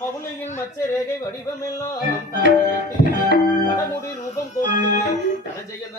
மவுனையின் மச்சரேகை வடிவமெல்லாம் கடமுடி ரூபம் கொண்டு கனஜயன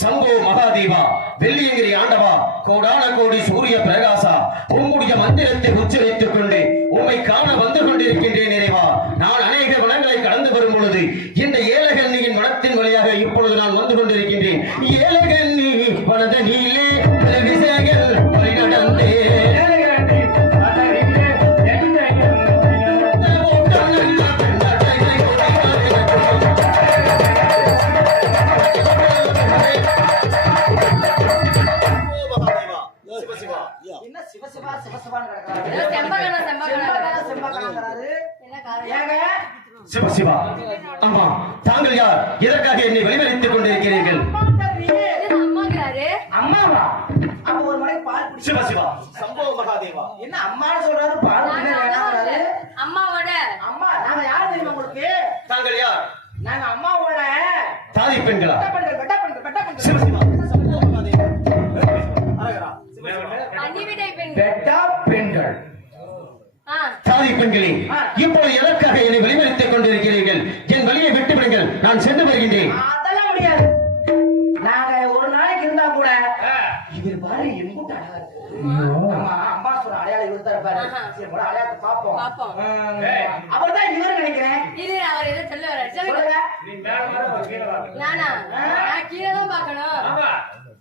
சம்போ மகாதேவா வெள்ளியங்கிரி ஆண்டவா கோடான கோடி சூரிய பிரகாசா உம்முடைய மந்திரத்தை உச்சரித்துக் கொண்டு உம்மை காண வந்து கொண்டிருக்கின்றேன் நிறைவா. நான் அநேக வனங்களை கடந்து வரும் பொழுது இந்த ஏலகன்னியின் வனத்தின் வழியாக இப்பொழுது நான் வந்து கொண்டிருக்கின்றேன். ஏலகன்னி வனத நீலே விசைகள் வழிநடந்தே சிவசிவா, அம்மா தாங்கள் யார்? எதற்காக என்னை வழிமறித்துக் கொண்டிருக்கிறீர்கள்? அம்மாவா? அப்ப ஒரு மணி பால் சிவசிவா, சம்போ மகாதேவா. என்ன அம்மான்னு சொல்றாரு? பால் அம்மாவோட அம்மா. நாங்க யார் தெரியுமா உங்களுக்கு? தாங்கள் யார்? நாங்க அம்மாவோட தாதி பெண்களா? சிவசிவா, சம்போ மகாதேவா. அரகரா அன்னிவிடை பெண்கள். பெட்டா பெண்கள். தாதி பெண்களே, இப்போது எதற்காக என்னை வழிமறித்துக் கொண்டிருக்கிறீர்கள்? என் வழியை விட்டுவிடுங்கள், நான் சென்று வருகின்றேன். அதெல்லாம் முடியாது. நாங்க ஒரு நாளைக்கு இருந்தா கூட இவர் பாரு எம்புட்டு அழகா இருக்கு. அம்மா சொல்ற அடையாளம் இவர் தான் இருப்பாரு. சரி போட அடையாளத்தை பாப்போம். அவர்தான் இவர் நினைக்கிறேன். இது அவர் ஏதோ சொல்ல வர. சொல்லுங்க. நீ மேல வர கீழ வர. நானா? நான் கீழ தான் பார்க்கணும். ஆமா.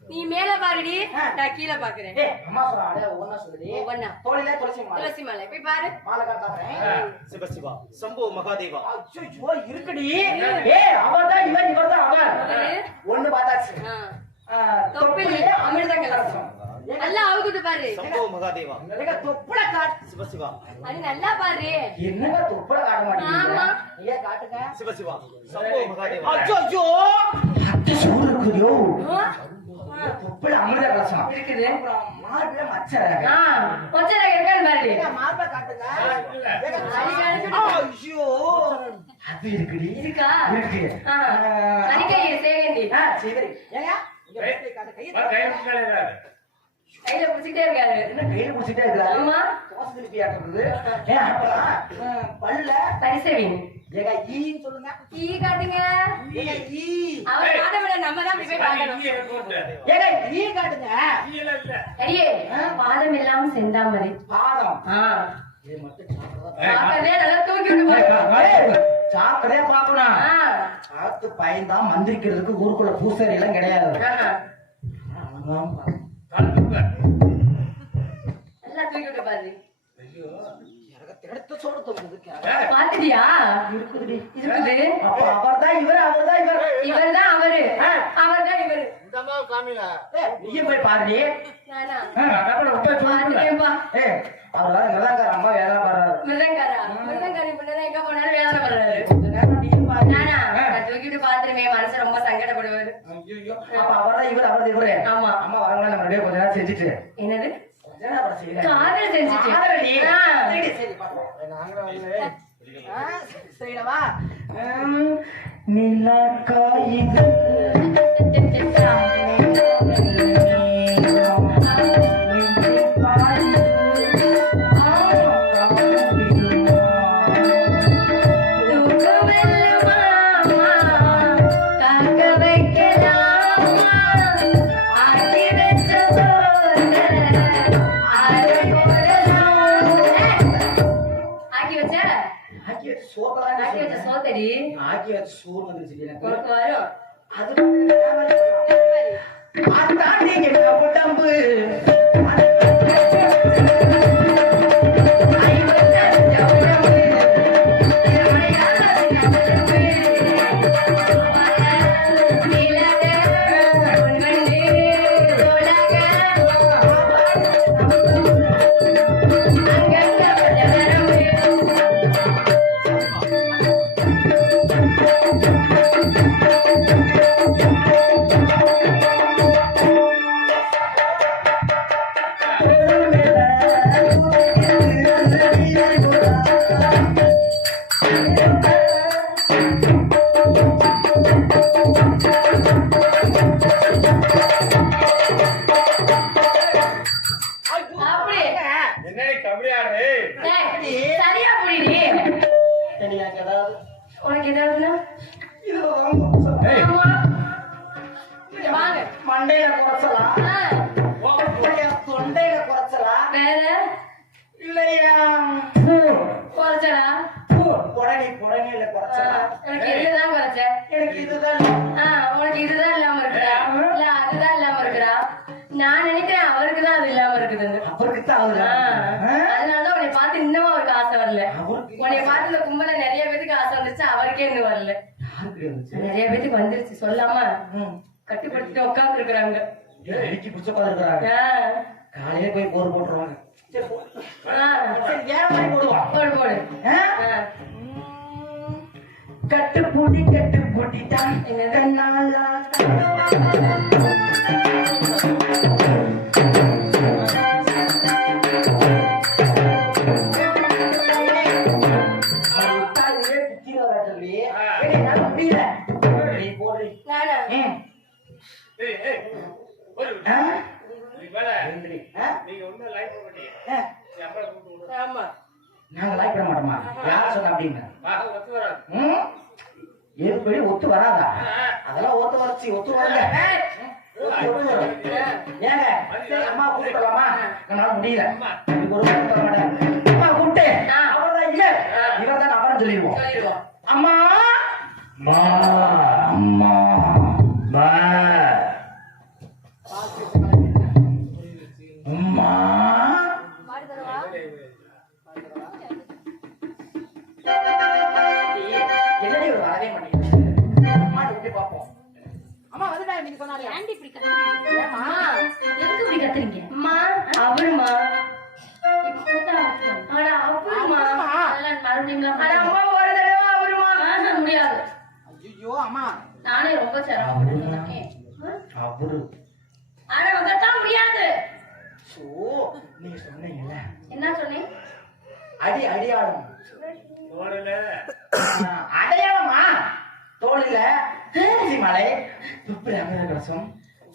நீ மேல பாருடி, நான் கீழ பாக்குறேன். ஏய் அம்மா சொல்ற அடையாளம் ஒண்ணா சொல்லுடி. ஒண்ணா. தோளில துளசி மாலை. துளசி மாலை. போய் பாரு. மாலை காட்டுறேன். சிவசிவா, சம்போ மகாதேவா. அச்சோ இருக்குடி. ஏய் அவர்தான் இவர்தான் அவர். ஒண்ணு பார்த்தாச்சு. தொப்பிலே அமிர்த கலசம். நல்லா அவுக்குது பாரு. சம்போ மகாதேவா ஏங்க தொப்புள காட்டு. சிவசிவா அது நல்லா பாரு. என்னங்க தொப்புள காட்ட மாட்டீங்க? ஆமா. நீங்க காட்டுங்க. சிவசிவா சம்போ மகாதேவா அச்சோ அத்தை சூடு இருக்குதியோ. ஆ, தொப்புள அமிர்த கலசம் இருக்குது. அப்புறம் மார்பில மச்சரக. ஆ, கொஞ்சம் இருக்காது பாரு. மார்ப காட்டுங்க. ஐயோ அது இருக்குடி. இருக்கா? இருக்கு. ஆ, அரிக்கையை சேகண்டி. சரி. ஏங்க இங்க போய் காட்டு. கையில புடிச்சிட்டே இருக்காரு. என்ன கையில புடிச்சிட்டே இருக்காரு? ஆமா. தோசை திருப்பி ஆட்டுறது. அப்புறம் பல்ல பரிசவி. ஏங்க ஈன்னு சொல்லுங்க. ஈ காட்டுங்க. ஏங்க ஈ. அவர் காட்ட விட நம்ம தான் போய் பார்க்கணும். ஏங்க ஈ காட்டுங்க. அடியே, பாதம் எல்லாம் செந்தாமரை. பாதம். ஆ, இது மட்டும் பார்க்கவே நல்லா தூக்கி விட்டு பாரு. சாக்கடையே பார்க்கணும். ஆ, பார்த்து பயந்தா மந்திரிக்கிறதுக்கு ஊருக்குள்ள பூசாரி எல்லாம் கிடையாது. ஆ, அவன்தான் பாரு. நல்லா தூக்கி விட்டு பாரு. எடுத்த சோறு தொங்குது. பாத்துட்டியா? இருக்குதுடி. இருக்குது. அப்ப அவர்தான் இவர், அவர்தான் இவர். இவர்தான் அவரு. அவர்தான் இவரு. நீயும் போய் பாருடி. நானா? பாத்துட்டேன்பா. பாத்துட்டேன்பா. அவர் வேற நல்லா இருக்காரு. அம்மா வேலை பாடுறாரு. மிருதங்காரா? மிருதங்காரி பண்ணதான் எங்க போனாலும் வேதனை பண்றாரு. கொஞ்ச நேரம் நீயும் பாரு. நானா? நான் தூக்கிட்டு பாத்துருவேன். மனசு ரொம்ப சங்கடப்படுவாரு. அப்ப அவர்தான் இவர், அவர்தான் இவரு. ஆமா. அம்மா வரவங்க நம்ம ரெடியா கொஞ்ச நேரம் செஞ்சுட்டு என்னது? கொஞ்ச நேரம் அப்புறம் செய்யலாம். காதல் செஞ்சுட்டு. காதலடி. ஆ. சரி, சரி, பாப்போம். செய்யலவா? நிலா காய்கள் ஆக்கி வச்ச ஆக்கி வச்ச சோப்பெல்லாம் ஆக்கி வச்ச சோத்தடி ஆக்கி வச்ச சோறு வந்துருச்சு எனக்கு. உனக்கு வரும். அது அதான் நீங்க உடம்பு அப்படி. ஏய், சரியா புடிடி. எனக்கு ஏதாவது உனக்கு ஏதாவதுன்னா? இது வாங்க. ஆமா. இங்க வாங்க. மண்டையில குறைச்சலா? ஆ, இல்லையா தொண்டையில குறைச்சலா? வேற இல்லையா குறைச்சடா. புடனையில குறைச்சலா? எனக்கு இதுதான் குறைச்ச. எனக்கு இதுதான். உனக்கு இதுதான் இல்லாம இருக்குதா? இல்ல அதுதான் இல்லாம இருக்குதா? நான் நினைக்கிறேன் அவருக்கு தான் அது இல்லாம இருக்குதுன்னு. அவருக்கு தான் அதனாலதான் உன்னை பார்த்து இன்னமும் அவருக்கு ஆசை வரல. அவருக்கு உன்னை பார்த்து இந்த கும்பல நிறைய பேத்துக்கு ஆசை வந்துருச்சு, அவருக்கே இன்னும் வரல. யாருக்கு இருந்துச்சு? நிறைய பேத்துக்கு வந்துருச்சு, சொல்லாம கட்டுப்படுத்திட்டு உட்கார்ந்து இருக்கிறாங்க. இடிக்கி பிடிச்ச பாத்துருக்காங்க. காலையில போய் போர் போட்டுருவாங்க. சரி, போ. சரி, வேற மாதிரி போடுவோம். போடு போடு. கட்டுப்பூடி தான் என்னது? நானா? ஆமா. நாங்க லைக் பண்ண மாட்டோமா? யார் சொன்ன அப்படின்னு? எப்படி ஒத்து வராதா? அதெல்லாம் ஒத்து வரச்சு, ஒத்து வரல. ஏங்க சரி, அம்மா கூப்பிடலாமா? என்னால முடியல. இதுக்கு ஒரு கூப்பிட மாட்டேன். அம்மா கூப்பிட்டு அவர்தான் இல்ல, இவர்தான் அவர்னு சொல்லிடுவோம். சொல்லிடுவோம். அம்மா அம்மா அம்மா அம்மா அம்மா மாடு தரவா? என்னடி ஒரு வரவே மாட்டேங்குது. அம்மா எப்படி பார்ப்போம். அம்மா வந்துட்டா நீங்க சொன்னாலே ஏன்டி இப்படி கத்துறீங்க? அம்மா, எதுக்கு இப்படி கத்துறீங்க? ரொம்ப சிரமப்பட்டு இருக்கேன். அவரு ஆனா வகத்தான் முடியாது. சோ நீங்க சொன்னீங்கல்ல என்ன சொன்னேன்? அடையாளம் அடையாளமா தோழில ஊசி மலை துப்புரி அமிர்த கலசம்.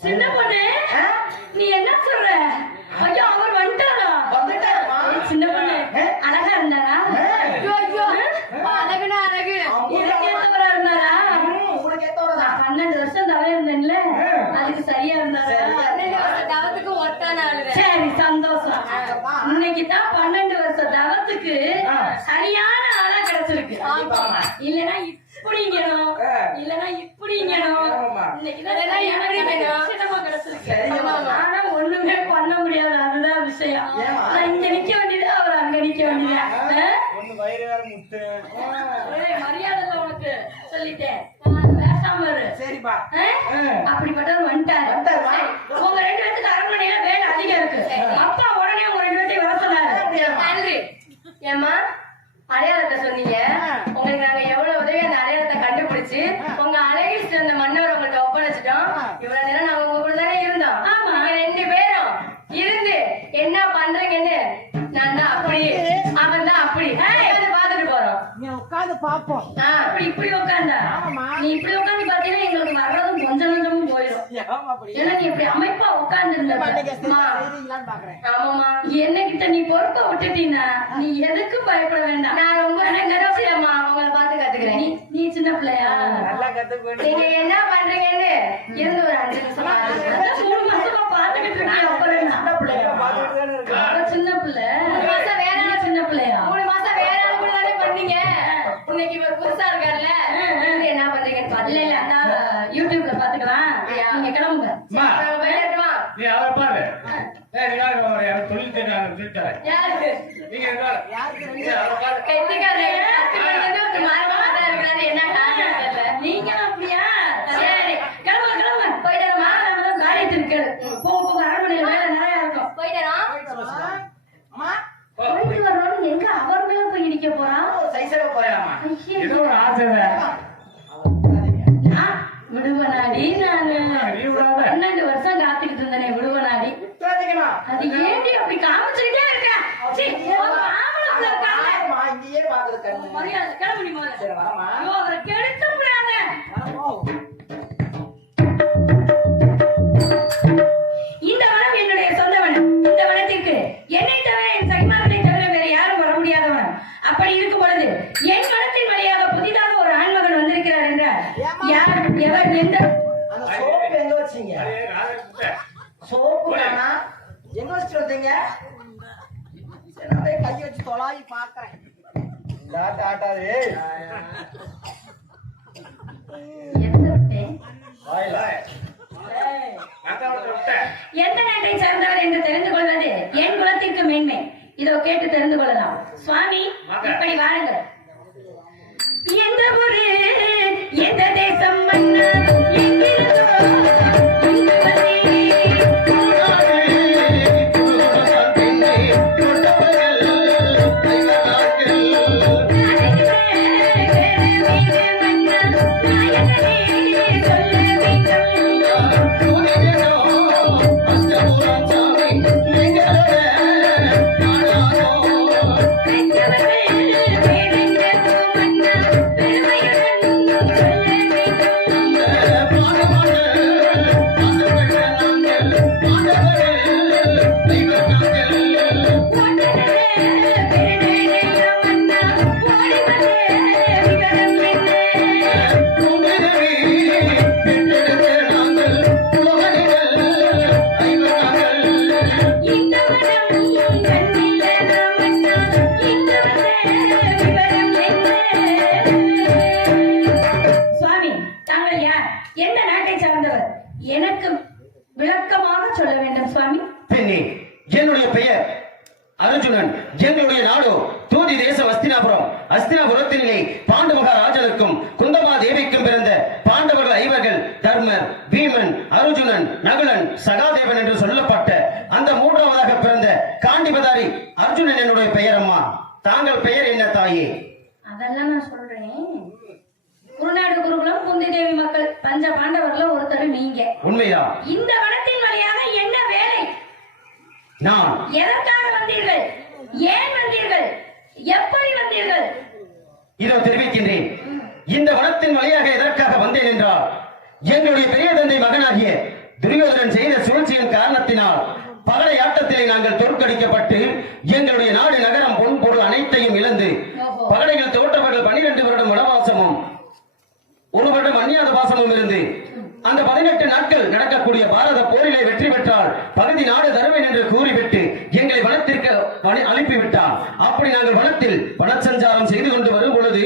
சின்ன பொண்ணு நீ என்ன சொல்ற? ஐயோ அவர் வந்துட்டாரா? வந்துட்டாருமா. சின்ன பொண்ணு அழகா இருந்தாரா? ஐயோ ஐயோ அழகுனா அழகு. எனக்கு ஏத்தவரா இருந்தாரா? உங்களுக்கு ஏத்தவரா? 12 வருஷம் தவ இருந்தேன்ல அதுக்கு சரியா இருந்தாரா? 12 வருஷம் தவத்துக்கு ஒட்டான ஆளுங்க. சரி சந்தோஷம். இன்னைக்கு தான் 12 வருஷம் தவத்துக்கு சரியான ஆளா கிடைச்சிருக்கு. இல்லனா இப்படிங்கணும் இல்லனா இப்படிங்கணும். இன்னைக்கு தான் சின்னமா கிடைச்சிருக்கு. ஆனா ஒண்ணுமே பண்ண முடியாது. அதுதான் விஷயம். நான் இங்க நிக்க வேண்டியது அவர் அங்க நிக்க வேண்டியது. மரியாதை இல்ல உனக்கு சொல்லிட்டேன். பேசாம இரு. சரிப்பா. அப்படிப்பட்டவர் வந்துட்டாரு. உங்க 2 பேத்துக்கு அரண்மனையில வேலை அதிகம் இருக்கு. அப்பா உடனே உங்க 2 பேத்தையும் வர சொன்னாரு. ஏமா அடையாளத்தை சொன்னீங்க. உங்களுக்கு நாங்க எவ்வளவு உதவி அந்த அடையாளத்தை கண்டுபிடிச்சு உங்க அழகில் சிறந்த மன்னவர் உங்கள்ட்ட ஒப்படைச்சிட்டோம். இவ்வளவு நேரம் நாங்க உங்க கூட தானே இருந்தோம். ஆமா 2 பேரும் இருந்து என்ன பண்றீங்கன்னு நான் தான் அப்படி அவன் தான் அப்படி பாத்துட்டு போறோம். உட்காந்து பாப்போம். அப்படி இப்படி உட்காந்தா நீ இப்படி உட்காந்து பாத்தீங்கன்னா எங்களுக்கு வர்றதும் கொஞ்சம் கொஞ்சமும் போயிடும். ஏன்னா நீ இப்படி அமைப்பா உட்கார்ந்து இருந்த ஆமாமா என்னகிட்ட நீ பொறுப்பை விட்டுட்டீங்கன்னா நீ எதுக்கும் பயப்பட வேண்டாம். நான் ரொம்ப நினைச்சியம்மா உங்களை பார்த்து கத்துக்கிறேன். நீ சின்ன பிள்ளையா? நீங்க என்ன பண்றீங்கன்னு இருந்து ஒரு 5 நிமிஷம் 3 மாசமா பாத்துக்கிட்டு இருக்கேன். சின்ன பிள்ளை 3 மாசம் வேற சின்ன பிள்ளையா? 3 மாசம் வேற கூட தானே பண்ணீங்க. இன்னைக்கு இவர் புதுசா இருக்காருல்ல என்ன பண்றீங்கன்னு பாத்து. இல்ல அதான் யூடியூப்ல பாத்துக்கலாம். நீங்க கிளம்புங்க. நீ அவரை பாரு. தொழில் தெரியாது. யாருக்கு? நீங்க அப்படியா? சரி கிளம்புங்க கிளம்புங்க. போயிட்டு மாதம் காரியத்து இருக்கு. போக அரண்மனையில வேலை நிறைய இருக்கும். போயிட்டு வரோம். எங்க அவர் மேல போய் இடிக்க போறான்? விடுவனாடி நானு 12 வருஷம் காத்துக்கிட்டு இருந்தேனே விடுவனாடி. அது ஏண்டி அப்படி காமிச்சுக்கிட்டே இருக்க? மரியாதை கிளம்பி அவரை கெடுக்க முடியாது. இந்த வனம் என்னுடைய சொந்த வனம். இந்த வனத்திற்கு என்னை தவிர என் சகிமார்களை தவிர வேற யாரும் வர முடியாத வனம். அப்படி இருக்கும் பொழுது என் வனத்தின் வழியாக புதிதாக ஒரு ஆண்மகன் வந்திருக்கிறார் என்றால் யார் எவர் எந்த சோப்பு எங்க வச்சீங்க? சோப்பு எங்க வச்சுட்டு வந்தீங்க? கை வச்சு தொலாவி பாக்குறேன். எந்த நாட்டை சேர்ந்தவர் என்று தெரிந்து கொள்வது என் குலத்திற்கு மேன்மை. இதோ கேட்டு தெரிந்து கொள்ளலாம். சுவாமி இப்படி வாருங்கள். எந்த ஊரு எந்த தேசம் மன்னா எங்கிருந்தோ இங்கு எனக்கு விளக்கமாக சொல்ல வேண்டும் சுவாமி. பெண்ணே, என்னுடைய பெயர் அர்ஜுனன். எங்களுடைய நாடு தூதி தேசம் அஸ்தினாபுரம். அஸ்தினாபுரத்திலே பாண்டு மகாராஜனுக்கும் குந்தமா தேவிக்கும் பிறந்த பாண்டவர்கள் 5 தர்மர், பீமன், அர்ஜுனன், நகுலன், சகாதேவன் என்று சொல்லப்பட்ட அந்த 3வதாக பிறந்த காண்டிபதாரி அர்ஜுனன் என்னுடைய பெயர். அம்மா, தாங்கள் பெயர் என்ன தாயே? அதெல்லாம் நான் சொல்றேன். குருநாடு குருகுலம் குந்தி தேவி மக்கள் பஞ்ச பாண்டவர்ல ஒருத்தர் நீங்க. உண்மைதான். இந்த வனத்தின் வழியாக என்ன வேலை? நான் எதற்காக வந்தீர்கள்? ஏன் வந்தீர்கள்? எப்படி வந்தீர்கள்? இதோ தெரிவிக்கின்றேன். இந்த வனத்தின் வழியாக எதற்காக வந்தேன் என்றால், எங்களுடைய பெரிய தந்தை மகனாகிய துரியோதனன் செய்த சூழ்ச்சியின் காரணத்தினால் பகலை ஆட்டத்திலே நாங்கள் தோற்கடிக்கப்பட்டு எங்களுடைய நாடு நகரம் பொன் பொருள் அனைத்தையும் இழந்து பகடைகள் தோற்றவர்கள் 12 வருடம் வனவாசமும் 1 வருடம் அந்நியாத வாசமும் இருந்து அந்த 18 நாட்கள் நடக்கக்கூடிய பாரத போரிலே வெற்றி பெற்றால் பகுதி நாடு தருவேன் என்று கூறிவிட்டு எங்களை வனத்திற்கு அனுப்பிவிட்டார். அப்படி நாங்கள் வனத்தில் வனச்சஞ்சாரம் செய்து கொண்டு வரும் பொழுது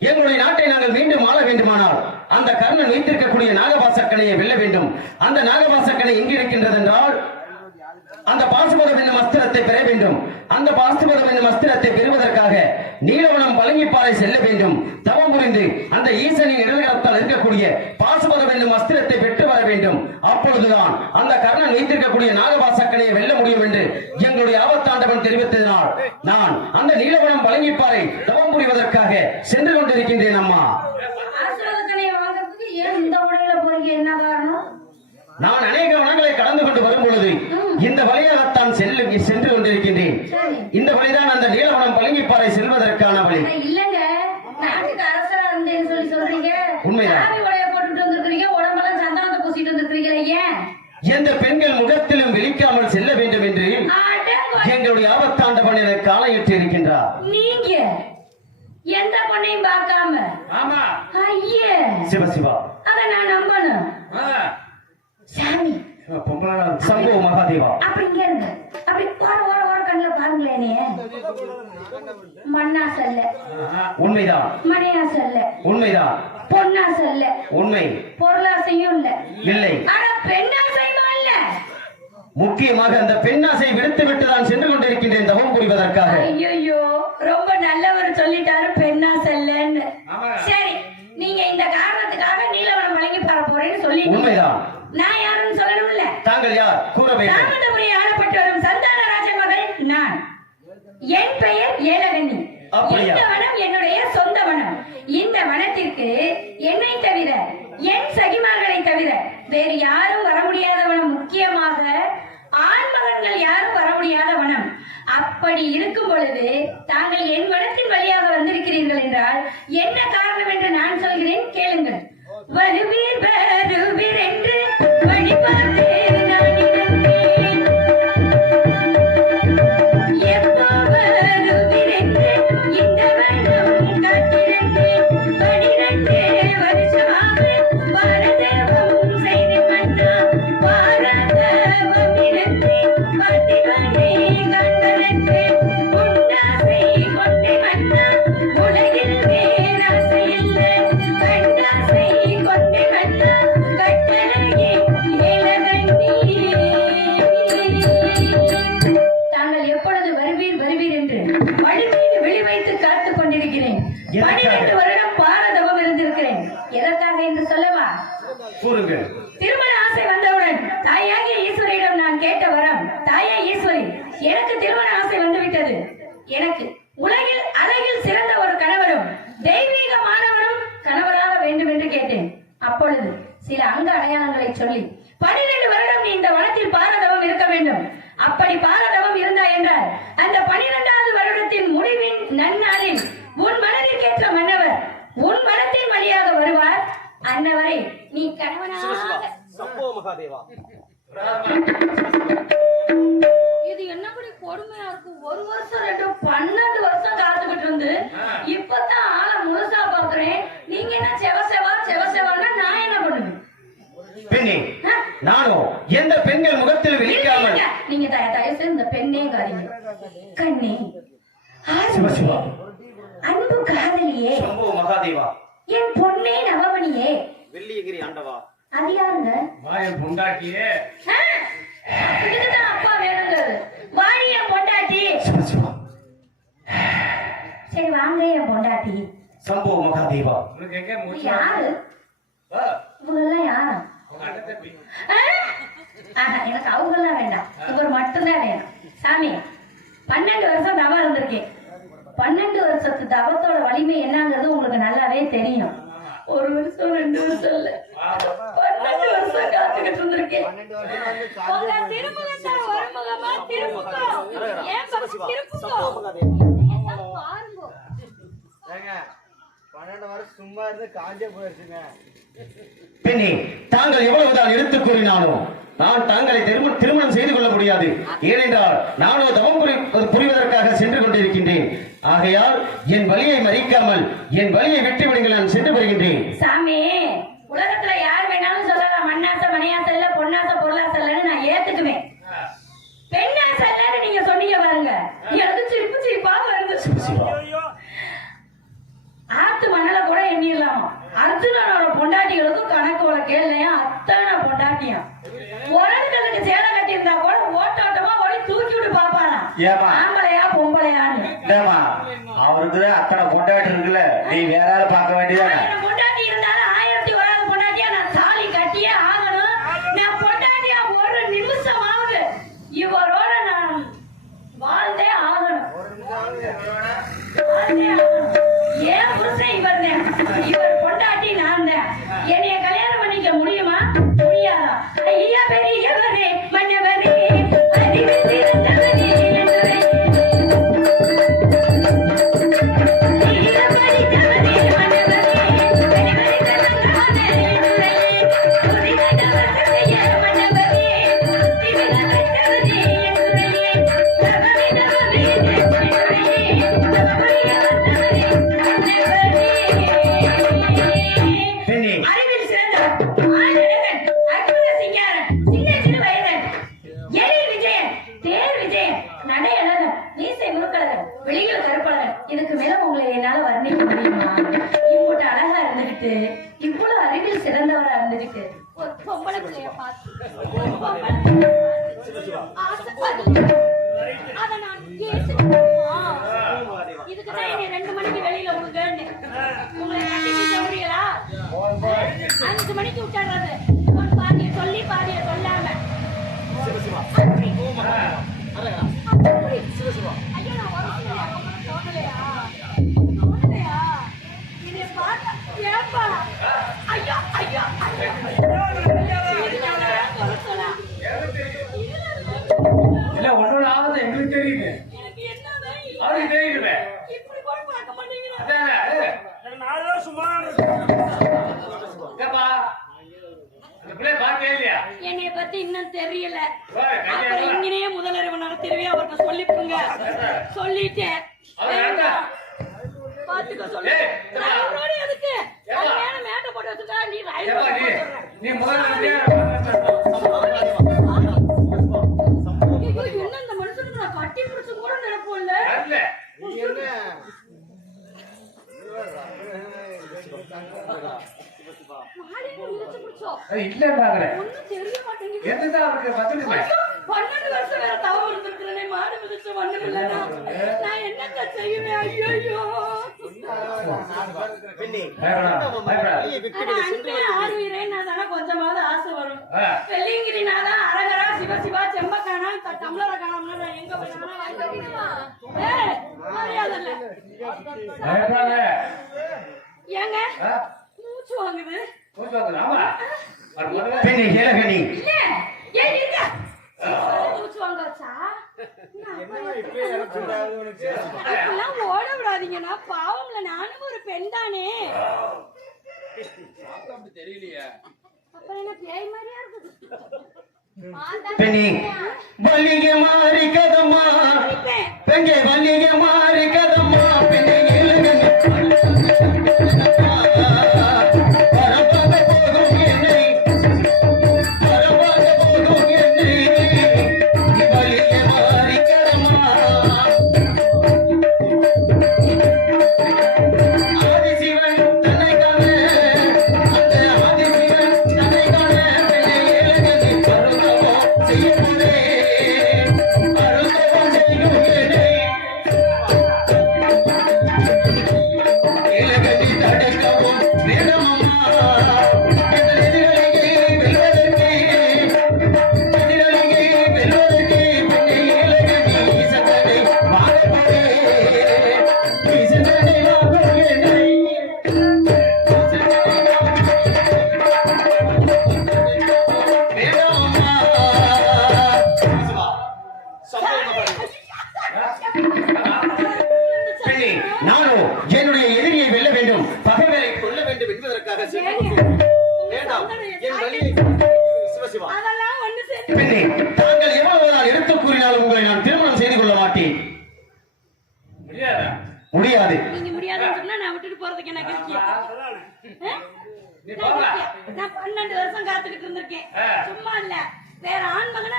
எங்களுடைய நாட்டை நாங்கள் மீண்டும் ஆள வேண்டுமானால் அந்த கர்ணன் வைத்திருக்கக்கூடிய நாகபாசக்கனையை வெல்ல வேண்டும். அந்த நாகபாசக்கனை எங்கு இருக்கின்றது என்றால் அந்த பாசுபதம் என்னும் அஸ்திரத்தை பெற வேண்டும். அந்த பாசுபதம் என்னும் அஸ்திரத்தை பெறுவதற்காக நீலவனம் பழங்கிப்பாறை செல்ல வேண்டும். தவம் புரிந்து அந்த ஈசனின் இடர்களத்தால் இருக்கக்கூடிய பாசுபதம் என்னும் அஸ்திரத்தை பெற்று வர வேண்டும். அப்பொழுதுதான் அந்த கர்ணன் வைத்திருக்கக்கூடிய நாகபாசக்கனையை வெல்ல முடியும் என்று எங்களுடைய ஆபத்தாண்டவன் தெரிவித்ததனால் நான் அந்த நீலவனம் பழங்கிப்பாறை தவம் புரிவதற்காக சென்று கொண்டிருக்கின்றேன். அம்மா, ஏன் இந்த உடையில போறீங்க? என்ன காரணம்? நான் அநேக வனங்களை கடந்து கொண்டு வரும் பொழுது இந்த வழியாகத்தான் சென்று கொண்டிருக்கின்றேன். இந்த வழிதான் அந்த நீலவனம் பழங்கிப்பாறை செல்வதற்கான வழி. இல்லங்க, நாட்டுக்கு அரசரா இருந்தேன்னு சொல்லி சொல்றீங்க. உண்மைதான். சாமி உடைய போட்டுட்டு வந்திருக்கீங்க, உடம்பெல்லாம் சந்தனத்தை பூசிட்டு வந்திருக்கீங்க. ஏன் எந்த பெண்கள் முகத்திலும் விழிக்காமல் செல்ல வேண்டும் என்று எங்களுடைய ஆபத்தாண்டவன் எனக்கு ஆணையிட்டு இருக்கின்றார். நீங்க எந்த பொண்ணையும் பார்க்காம? ஆமா. ஐயே சிவசிவா, அத நான் நம்பணும். சாமி, சம்போ மகாதேவா, அப்படி இங்க இருங்க. அப்படி ஓர கண்ணுல பாருங்களேன். மண்ணா செல்ல உண்மைதான். மணியாசை இல்ல உண்மைதான். பொன்னாசை இல்ல உண்மை. பொருளாசையும் இல்ல இல்லை. ஆனா பெண்ணாசையும் இல்ல. முக்கியமாக அந்த பெண்ணாசை விடுத்து விட்டு நான் சென்று கொண்டிருக்கின்றேன் தவம் புரிவதற்காக. ஐயோ, ரொம்ப நல்லவர் சொல்லிட்டாரு பெண்ணாசை இல்லன்னு. சரி, நீங்க இந்த காரணத்துக்காக நீலவனம் வழங்கி பார போறேன்னு சொல்லி. உண்மைதான். நான் யாருன்னு சொல்லணும்ல. தாங்கள் யார் கூற வேண்டும். சாமந்தபுரி ஆளப்பட்டு வரும் சந்தான ராஜன் மகள் நான். என் பெயர் ஏலகண்ணி. இந்த வனம் என்னுடைய சொந்த வனம். இந்த வனத்திற்கு என்னை தவிர, என் சகிமார்களை தவிர வேறு யாரும் வர முடியாத வனம். முக்கியமாக ஆண் மகன்கள் யாரும் வர முடியாத வனம். அப்படி இருக்கும் பொழுது தாங்கள் என் வனத்தின் வழியாக வந்திருக்கிறீர்கள் என்றால் என்ன காரணம் என்று நான் சொல்கிறேன், கேளுங்கள். வருவீர் வருவீர் என்று வழிபார்த்து நான் இருந்தேன். எப்போ வருவீர் என்று இந்த வனம் காத்திருந்தேன். 12 வருஷமாக பாரதவம் செய்து மன்னா. பாரதவம் இருந்தேன் பார்த்திவனை கண்டனத்து. உண்டாசை கொண்டே மன்னா, உலகில் வேறாசை இல்லை. கண்டாசை கொண்டே மன்னா, கட்டளையே ஏலகண்ணி. தாங்கள் எப்பொழுது வருவீர் வருவீர் என்று வழிமீது விழி வைத்து காத்துக் கொண்டிருக்கிறேன். 12 வருடம் பாரதவம் இருந்திருக்கிறேன். எதற்காக என்று சொல்லவா? கூறுங்கள். திருமண ஆசை வந்தவுடன் தாயாகிய ஈஸ்வரியிடம் நான் கேட்ட வரம், தாயே ஈஸ்வரி, எனக்கு திருமண ஆசை வந்துவிட்டது. எனக்கு உலகில் அழகில் சிறந்த ஒரு கணவரும் தெய்வீகமானவரும் கணவராக வேண்டும் என்று கேட்டேன். அப்பொழுது சில அங்க அடையாளங்களை சொல்லி 12 வருடம் நீ இந்த வனத்தில் பாரதவம் இருக்க வேண்டும். அப்படி பாரதவம் இருந்தாய் என்றால் அந்த 12வது வருடத்தின் முடிவின் நன்னாளில் உன் மனதிற்கேற்ற மன்னவர் உன் மனத்தின் வழியாக வருவார். அன்னவரை நீ கணவனாக. இது என்ன கூட கொடுமையா இருக்கு. 1 வருஷம் 2 12 வருஷம் காத்துக்கிட்டு இருந்து இப்பதான் ஆளை முழுசா பாக்குறேன். நீங்க என்ன செவசெவான்னா நான் என்ன பண்ணுவேன்? பெண்ணே, நானும் எந்த பெண்கள் முகத்தில் விழிக்காமல். நீங்க தயவு இந்த பெண்ணே காரிங்க. கண்ணே, சிவசிவா, அன்பு காதலியே, சம்போ மகாதேவா, என் பொன்னே நவமணியே, வெள்ளியங்கிரி ஆண்டவா. அது யாருங்க? மாயன் பொண்டாட்டியே. இதுக்குதான் அப்பா வேணுங்கிறது. வாடி என் பொண்டாட்டி. சிவசிவா. சரி வாங்க என் பொண்டாட்டி. சம்போ மகாதேவா. உனக்கு எங்க மூச்சு? யாரு இவங்கெல்லாம்? யாரா? எனக்கு அவங்கெல்லாம் வேண்டாம், இவர் மட்டும்தான் வேணும். சாமி, 12 வருஷம் தவம் இருந்திருக்கேன். 12 வருஷத்து தவத்தோட வலிமை என்னங்கிறது உங்களுக்கு நல்லாவே தெரியும். 1 வருஷம் 2 வருஷம் இல்ல 12 வருஷம் காத்துக்கிட்டு இருந்திருக்கேன். உங்க திருமுகத்தை ஒரு முகமா திருப்புக்கோ. ஏன் பக்கம் திருப்புக்கோ? எல்லாம் பாருங்க. ஏங்க 12 வருஷம் சும்மா இருந்து காஞ்சே போயிருச்சுங்க. பெண்ணே, தாங்கள் எவ்வளவுதான் எடுத்துக் கூறினாலும் நான் தாங்களை திருமணம் செய்து கொள்ள முடியாது. ஏனென்றால் நானோ தவம் புரிவதற்காக சென்று கொண்டிருக்கின்றேன். ஆகையால் என் வழியை மறிக்காமல் என் வழியை விட்டுவிடுங்கள், நான் சென்று வருகின்றேன். சாமி, உலகத்துல யார் வேணாலும் சொல்லலாம் மண்ணாசை மணியாசை இல்ல பொன்னாசை பொருளாசை இல்லன்னு நான் ஏத்துக்குவேன். பெண்ணாசை இல்லன்னு நீங்க சொன்னீங்க பாருங்க, எனக்கு சிரிப்பு சிரிப்பா வருது. ஆத்து மணல கூட எண்ணிடலாமா? அர்ஜுனனோட பொண்டாட்டிகளுக்கும் கணக்கு வழக்கு இல்லையா? அத்தனை பொண்டாட்டியும் உரல்களுக்கு சேலை கட்டி இருந்தா கூட ஓட்டோட்டமா ஓடி தூக்கி விட்டு பாப்பானா ஆம்பளையா பொம்பளையான்னு. அவருக்கு அத்தனை பொண்டாட்டி இருக்குல்ல, நீ வேற ஆள் பார்க்க வேண்டியதானே? பொண்டாட்டி இருந்தாலும் 1001 பொண்டாட்டியா நான் தாலி கட்டியே ஆகணும். நான் பொண்டாட்டியா ஒரு நிமிஷமாவது இவரோட நான் வாழ்ந்தே ஆகணும். ஏன் புருஷன் இவர் பொண்டாட்டி நான் தான். என்னைய கல்யாணம் பண்ணிக்க முடியுமா? முடியாதா? ஐயா பெரியவரே மன்னவரே அறிவு சிறந்தவரே என்றே இதுக்கு மேல உங்களை என்னால வர்ணிக்க முடியுமா? இவ்வளவு அழகா இருந்துகிட்டு, இவ்வளவு அறிவில் சிறந்தவரா இருந்துகிட்டு, ஒரு பொம்பளை பிள்ளைய பார்த்து ஒரு பொம்பளை பிள்ளைய பார்த்து ஆசைப்பட்டு அதை நான் கேட்டுக்கணுமா? இதுக்குதான் என்னை 2 மணிக்கு வெளியில விடுங்கன்னு உங்களை கட்டி சொல்றீங்களா? 5 மணிக்கு விட்டுறது ஒரு பாதியை சொல்லி பாதியை சொல்லாம அப்படி. ஐயோ, நான் தோணலையா? என்னை பார்த்தா ஏப்பா? ஐயோ ஐயோ இல்ல ஒன்னொன்னு ஆகுது எங்களுக்கு தெரியுது. எனக்கு என்னவே அவருக்கு தெரியுமே. இப்படி கூட பார்க்க மாட்டேங்கிறேன். என்னைய பத்தி இன்னும் தெரியல. அப்புறம் இங்கனே முதலறிவு நடத்திருவே அவர்கிட்ட சொல்லிப்புங்க. சொல்லிட்டேன். பாத்துக்க சொல்லு. ரயிலோட எதுக்கு? அது மேல மேட்ட போட்டு வச்சுட்டா நீ நீ முதல்ல என்ன இந்த மனுஷனுக்கு நான் கட்டி பிடிச்சு கூட நினைப்போம்ல. இல்ல பாக்குறேன். ஒண்ணும் தெரிய மாட்டேங்குது. எதுதான் அவருக்கு பதில் 12 வருஷம் வேற தவம் இருந்திருக்கிறேனே, மாடு மிதிச்சு ஒண்ணும் இல்லைன்னா நான் என்னங்க செய்வேன்? ஐயோ கொஞ்சமாவது ஆசை வரும். வெள்ளிங்கிரினாதான் அரகரா சிவசிவா செம்பக்கானா டம்ளர காணாம நான் எங்க ஏங்க மூச்சு வாங்குது. மூச்சு வாங்க வச்சா ஓட விடாதீங்கன்னா பாவம்ல, நானும் ஒரு பெண் தானே. தெரியலையா? அப்புறம் என்ன பேய் மாதிரியா இருக்குது? பெண்ணே, வலிய மாறி கதம்மா பெண்ணே, வலிய மாறி கதம்மா பெண்ணே,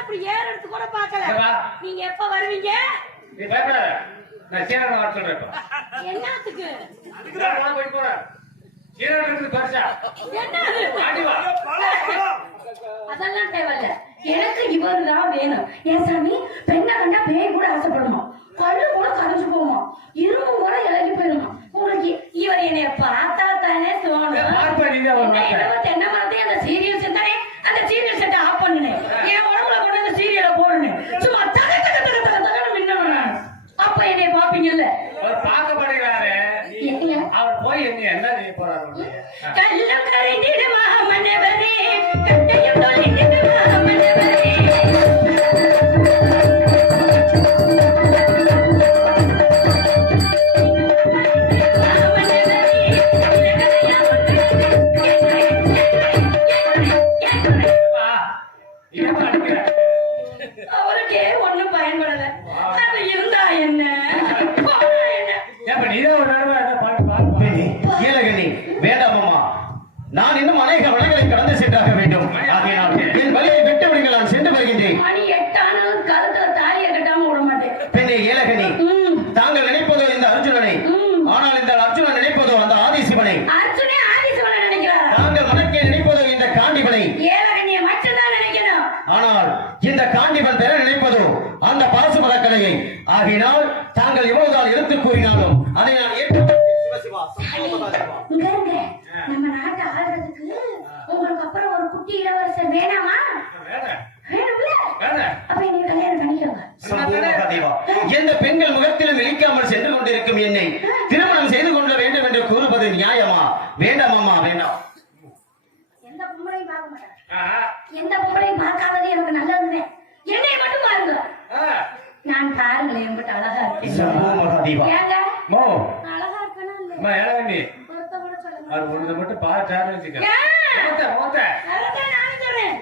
அப்படி ஏறெடுத்து கூட பார்க்கல. இங்க வா. நீங்க எப்ப வருவீங்க? நீ பயப்படாத. நான் சீரனை வர சொல்றேன் இப்ப. என்னத்துக்கு? நான் போய் போறேன். சீரனை எடுத்து பரிசா. என்னது? ஆடி வா. அதெல்லாம் தேவையில்ல. எனக்கு இவர் தான் வேணும். ஏன் சாமி, பெண்ணை கண்டா பேய் கூட ஆசைப்படுமா, கல்லு கூட கரைஞ்சு போமா, இரும்பு கூட இலகி போயிடுமா. உங்களுக்கு இவர் என்னைய பார்த்தா தானே தோணும். பார்ப்பேன் நீங்க ஒரு நாள். தென்னை மரத்தையும் அந்த சீரியல் செட்டானே, அந்த சீரியல் செட்டை ஆஃப் பண்ணுனேன். என் உடம்புல கொண்டு அந்த சீரியலை போடுனேன். சும்மா தக தக தக தக தகன்னு மின்னணும் நான். அப்ப என்னைய பாப்பீங்கல்ல. அவர் பார்க்க மாட்டேங்கிறாரு. அவர் போய் என்ன செய்ய போறாரு? கல்லம் கரைந்திடுமா மன்னவரே, கட்டையும் தொலைந்திடுமா மன்னவரே. அவருக்கே ஒண்ணும் பயன்படல. அது இருந்தா என்ன, போனா என்ன. ஏப்ப நீதான் ஒரு தடவை அதை பாட்டு பெண்ணே, ஏலகண்ணி, வேண்டாம் அம்மா. நான் இன்னும் அநேக வழிகளை கடந்து சென்றாக வேண்டும். ஆகையினால் என் வழியை விட்டு விடுங்கள், நான் சென்று வருகின்றேன். மணி 8 ஆனாலும் கழுத்துல தாலியை கட்டாம விட மாட்டேன். பெண்ணே ஏலகண்ணி, தாங்கள் நினைப்பதோ இந்த அர்ஜுனனை, ஆனால் இந்த அர்ஜுனன் நினைப்பதோ அந்த ஆதிசிவனை. அர்ஜுனே ஆதிசிவனை நினைக்கிறாரா? தாங்கள் மனக்கே நினைப்பதோ இந்த காண்டிவனை, ஏலகண்ணியை மட்டும்தான் நினைக்கணும். ஆனால் இந்த காண்டிவன் பெற நினைப்பதோ அந்த பாசுபத கலையை. ஆகையினால் தாங்கள் எவ்வளவுதான் எடுத்து கூறினாலும் அதை நான் ஏற்றுக்கொண்டேன். சிவசிவா, இங்க இருங்க. நம்ம நாட்டை ஆள்றதுக்கு உங்களுக்கு அப்புறம் ஒரு குட்டி இளவரசர் வேணாமா? வேணும்ல? அப்ப என்னை கல்யாணம் பண்ணிக்கோங்க. சம்பூமகாதேவா, எந்த பெண்கள் முகத்திலும் விழிக்காமல் சென்று கொண்டிருக்கும் என்னை திருமணம் செய்து கொள்ள வேண்டும் என்று கூறுவது நியாயமா? வேண்டாம் அம்மா, வேண்டாம். எந்த பொம்பளையும் பார்க்க மாட்டேன். எந்த பொம்பளையும் பார்க்காதது எனக்கு நல்லதுதான். என்னை மட்டும் பாருங்க. நான் பாருங்களேன், என்கிட்ட அழகா இருக்கேன். சம்பூமகாதேவா, ஏங்க மோ அழகா இருக்கேனா இல்ல? அம்மா ஏழவண்டி ஒருத்த கூட சொல்ல அது மாட்டேன். ஒண்ணு மட்டும் பார்த்தாரு வச்சுக்க. ஏன்? மோத்த அதான் நானும் சொல்றேன்.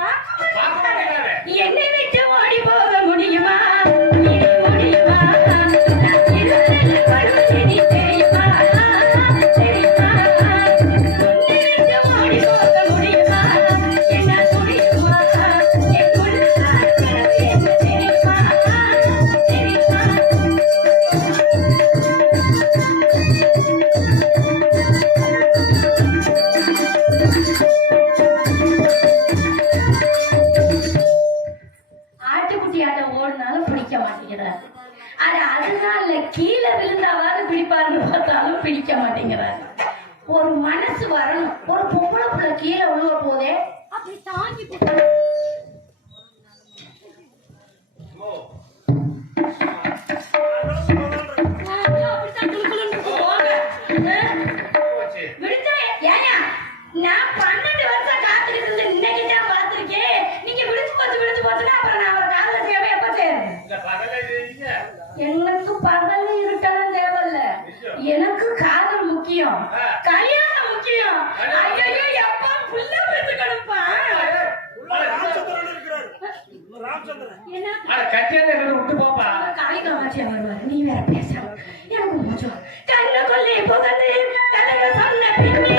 பார்க்க மாட்டேங்கிறாரு. என்னை விட்டு ஓடி போக முடியுமா? இனி முடியுமா? நான் இருந்ததில் பழுவெனி தெரியுமா? தெரியுமா? உன்னை விட்டு ஓடி போக முடியுமா? என்ன முடியுமா? என் உள்ளார் கனவு என்ன தெரியுமா? தெரியுமா? ஆட்டுக்குட்டி ஆட்டம் ஓடினாலும் பிடிக்க மாட்டேங்கிறாரு. அதனால கீழே விழுந்தாவது பிடிப்பாருன்னு பார்த்தாலும் பிடிக்க மாட்டேங்கிறாரு. ஒரு மனசு வரணும். ஒரு பொம்பளை புள்ள கீழே விழுவ போதே அப்படி தாங்கி போட்டு அப்படித்தான் குளுகுளுன்னு இருக்கும். போங்க. விடுத்தா ஏயா, நான் 12 வருஷம் காத்துக்கிட்டு இருந்து இன்னைக்கு தான் பார்த்திருக்கேன். நீங்க விடுத்து போச்சுன்னா அப்புறம் நான் அவரை காதல செய்யவே எப்ப செய்யறது? இந்த பகலே தெரியுங்க. எனக்கு பகல் இருட்டெல்லாம் தேவையில்ல. எனக்கு காதல் முக்கியம், கல்யாணம் முக்கியம். ஐயோ எப்பா புள்ள பெற்றுக்கணும்ப்பா. என்ன கட்டியாத விட்டு போப்பா. காளிகாமாட்சியா வருவாரு, நீ வேற பேசாம. எனக்கு மூச்சு கண்ணு கொள்ளை புகழ் தலைய சொன்ன பின்னே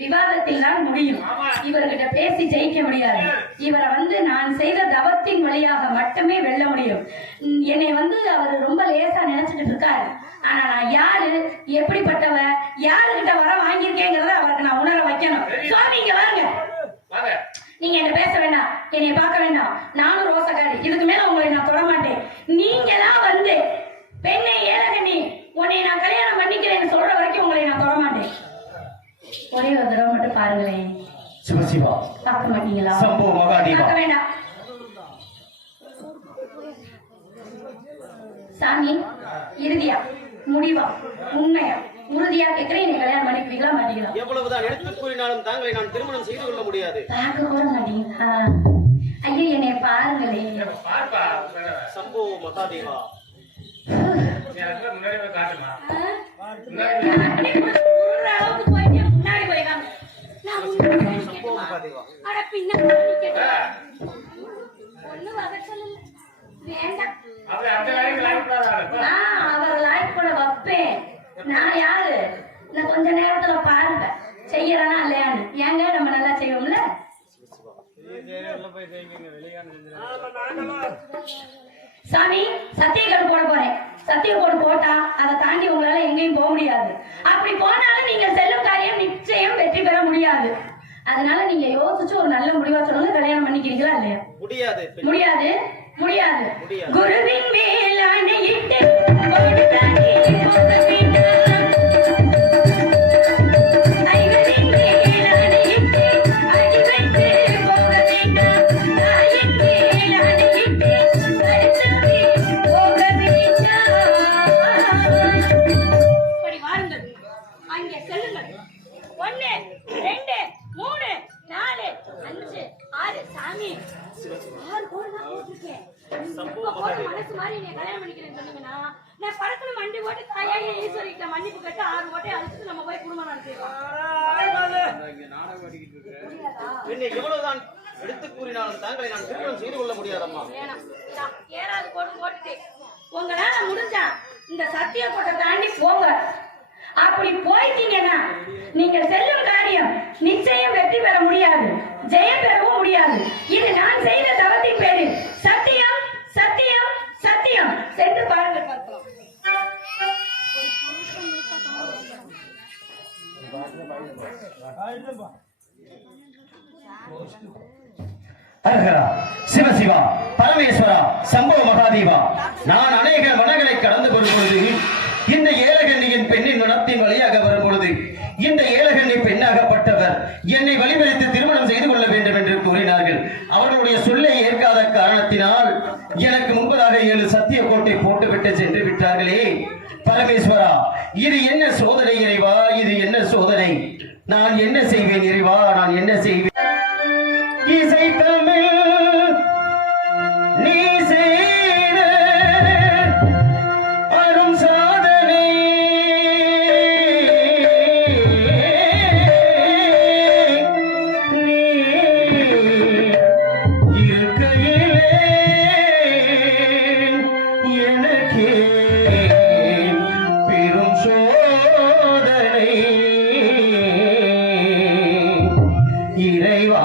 விவாதத்தில் தான் முடியும். இவர்கிட்ட பேசி ஜெயிக்க முடியாது. இவரை நான் செய்த தவத்தின் வழியாக மட்டுமே வெல்ல முடியும். என்னை அவர் ரொம்ப லேசா நினைச்சிட்டு இருக்காரு. ஆனா நான் யாரு, எப்படிப்பட்டவ, யாருகிட்ட வர வாங்கியிருக்கேங்கிறத அவருக்கு நான் உணர வைக்கணும். சுவாமி இங்க வாங்க. நீங்க என்ன பேச வேண்டாம், என்னை பார்க்க வேண்டாம். நானும் ரோசக்காரி, இதுக்கு மேல உங்களை நான் தொட மாட்டேன். நீங்க தான் பெண்ணை ஏலகண்ணி உன்னை நான் கல்யாணம் பண்ணிக்கிறேன்னு சொல்ற வரைக்கும் உங்களை நான் தொட மாட்டேன். ஒரே ஒரு தடவை மட்டும் பாருங்களேன். சிவசிவா, பார்க்க மாட்டீங்களா? சம்போ மகாதேவா, பார்க்க வேண்டாம். சாமி, இறுதியா முடிவா உண்மையா உறுதியா கேட்கிறேன், நீ கல்யாணம் பண்ணிக்குவீங்களா மாட்டீங்களா? எவ்வளவுதான் எடுத்து கூறினாலும் தாங்களை நான் திருமணம் செய்து கொள்ள முடியாது. பார்க்க கூட மாட்டீங்களா? ஐயோ என்னை பாருங்களே. பார்ப்பா சம்போ மகாதேவா, எனக்கு முன்னாடி போய் காட்டுமா அளவுக்கு போயிட்டு முன்னாடி போயிடாம நான் முன்னாடி போய் கேட்டுமா? அட பின்னாடி போய் கேட்டுமா? ஒண்ணும் வகை சொல்லல. வேண்டாம். அப்படி அந்த வேலைக்கு லாய்க்கு அவரை லாய்க் பண்ண வைப்பேன். நான் யாரு? நான் கொஞ்ச நேரத்துல பாருங்க செய்யறேனா இல்லையான்னு. ஏங்க நம்ம நல்லா செய்வோம்ல. சாமி சத்தியக்கட்டு போட போறேன். சத்தியக்கோடு போட்டா அதை தாண்டி உங்களால எங்கேயும் போக முடியாது. அப்படி போனாலும் நீங்க செல்லும் காரியம் நிச்சயம் வெற்றி பெற முடியாது. அதனால நீங்க யோசிச்சு ஒரு நல்ல முடிவா சொல்லுங்க. கல்யாணம் பண்ணிக்கிறீங்களா இல்லையா? முடியாது முடியாது முடியாது. முடியாது. குருவின் மேல் ஆணையிட்டு கொடுத்தானே போக வேண்டாம். ஐவரின் மேல் ஆணையிட்டு அடி வைத்து போக வேண்டாம். தாயின் மேல் ஆணையிட்டு தடுத்தவே போக வேண்டாம். இப்படி வாருங்கள், அங்கே செல்லுங்கள். 1 2 3 4 5 6 சாமி 6 கோடி தான் போட்டிருக்கேன். இப்ப கூட மனசு மாதிரி நீ கல்யாணம் பண்ணிக்கிறேன்னு சொன்னீங்கன்னா நான் படத்துல மண்டி போட்டு தாயாகி ஈஸ்வரிக்கிட்ட மன்னிப்பு கேட்டு 6 கோட்டை அழிச்சிட்டு நம்ம போய் குடும்பம் நடத்திடுவோம். என்னை எவ்வளவுதான் எடுத்து கூறினாலும் தாங்களை நான் திருமணம் செய்து கொள்ள முடியாதம்மா. வேணாம், இதான் 7வது கோடு போட்டுட்டு உங்களால முடிஞ்சா இந்த சத்திய கோட்டை தாண்டி போங்க. அப்படி போயிட்டீங்கன்னா நீங்க செல்லும் காரியம் நிச்சயம் வெற்றி பெற முடியாது, ஜெயம் பெறவும் முடியாது. இது நான் செய்த தவத்தின் பேரு. சத்தியம் சத்தியம் சத்தியம். சென்று பாருங்கள் பார்க்கலாம். ஹரஹரா சிவசிவா பரமேஸ்வரா சம்போ மகாதேவா, நான் அநேக வனங்களை கடந்து வரும் பொழுது இந்த ஏலகண்ணியின் பெண்ணின் மனத்தின் வழியாக வரும் பொழுது இந்த ஏலகண்ணி பெண்ணாகப்பட்டவர் என்னை வழிமறித்து திருமணம் செய்து கொள்ள வேண்டும் என்று கூறினார்கள். அவர்களுடைய சொல்லை ஏற்காத காரணத்தினால் எனக்கு முன்பதாக 7 சத்திய கோட்டை போட்டுவிட்டு சென்று விட்டார்களே. பரமேஸ்வரா, இது என்ன சோதனை இறைவா? இது என்ன சோதனை? நான் என்ன செய்வேன் இறைவா? நான் என்ன செய்வேன்? இசை தமிழ் நீ செய்த அரும் சாதனை, நீ இருக்கையிலே எனக்கே பெரும் சோதனை. இறைவா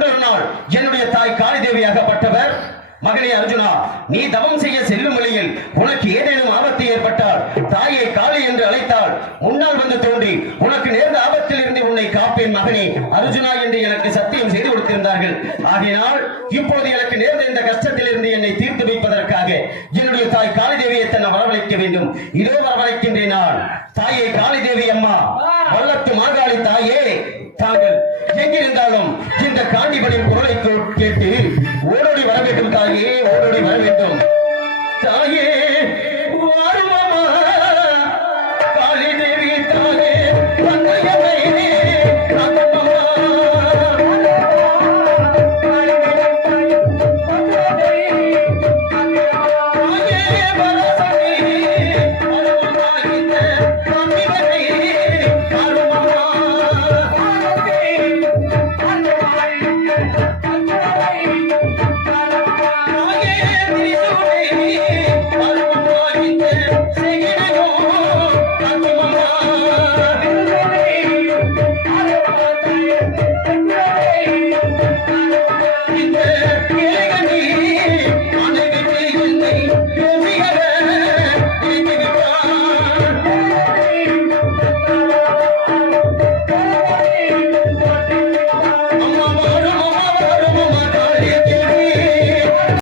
அன்றொரு நாள் என்னுடைய தாய் காளி தேவியாகப்பட்டவர், மகனே அர்ஜுனா, நீ தவம் செய்ய செல்லும் வழியில் உனக்கு ஏதேனும் ஆபத்து ஏற்பட்டால் தாயை காளி என்று அழைத்தால் முன்னால் வந்து தோன்றி உனக்கு நேர்ந்த ஆபத்தில் இருந்து உன்னை காப்பேன் மகனே அர்ஜுனா என்று எனக்கு சத்தியம் செய்து கொடுத்திருந்தார்கள். ஆகையினால் இப்போது எனக்கு நேர்ந்த இந்த கஷ்டத்தில் இருந்து என்னை தீர்த்து வைப்பதற்காக என்னுடைய தாய் காளி தேவியை தன்னை வரவழைக்க வேண்டும். இதோ வரவழைக்கின்றேன் நான். தாயே காளி தேவி அம்மா, வல்லத்து மாகாளி தாயே, தாங்கள் எங்கிருந்தாலும் இந்த காண்டிபனின் குரலை கேட்டு ஓடோடி வர வேண்டும் தாயே, ஓடோடி வர வேண்டும் தாயே.